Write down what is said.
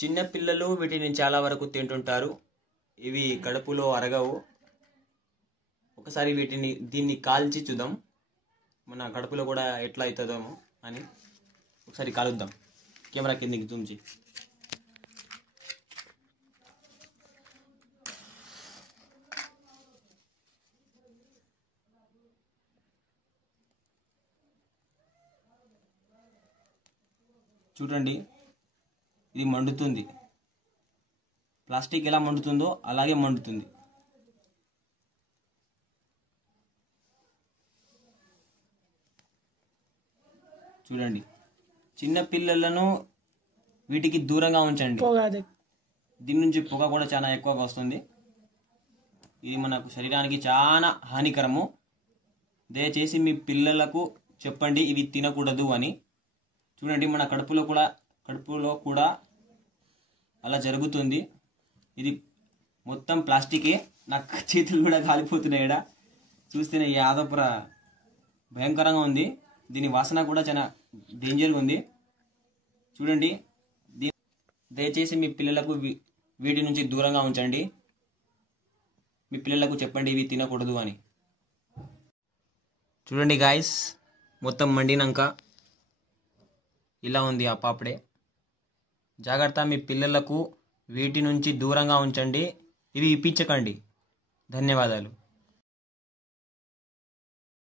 చిన్న పిల్లలు వీటిని చాలా వరకు తింటుంటారు. ఇవి కడుపులో అరగవు. ఒకసారి దీన్ని కాల్చి చూద్దాం, మన కడుపులో కూడా ఎట్లా అవుతుందేమో అని. ఒకసారి కాలుద్దాం. కెమెరా కిందికి జూమ్ చేయి. చూడండి, ఇది మండుతుంది. ప్లాస్టిక్ ఎలా మండుతుందో అలాగే మండుతుంది. చూడండి, చిన్న పిల్లలను వీటికి దూరంగా ఉంచండి. దీని నుంచి పొగ కూడా చాలా ఎక్కువగా వస్తుంది. ఇది మనకు శరీరానికి చాలా హానికరము. దయచేసి మీ పిల్లలకు చెప్పండి ఇవి తినకూడదు అని. చూడండి, మన కడుపులో కూడా అలా జరుగుతుంది. ఇది మొత్తం ప్లాస్టికే. నాకు చేతులు కూడా కాలిపోతున్నాయి. చూస్తేనే యాదపుర భయంకరంగా ఉంది. దీని వాసన కూడా చాలా డేంజర్గా ఉంది. చూడండి, దయచేసి మీ పిల్లలకు వీటి నుంచి దూరంగా ఉంచండి. మీ పిల్లలకు చెప్పండి ఇవి తినకూడదు అని. చూడండి గాయస్, మొత్తం మండినాక ఇలా ఉంది ఆ పాపడే. జాగ్రత్త, మీ పిల్లలకు వీటి నుంచి దూరంగా ఉంచండి. ఇవి ఇప్పించకండి. ధన్యవాదాలు.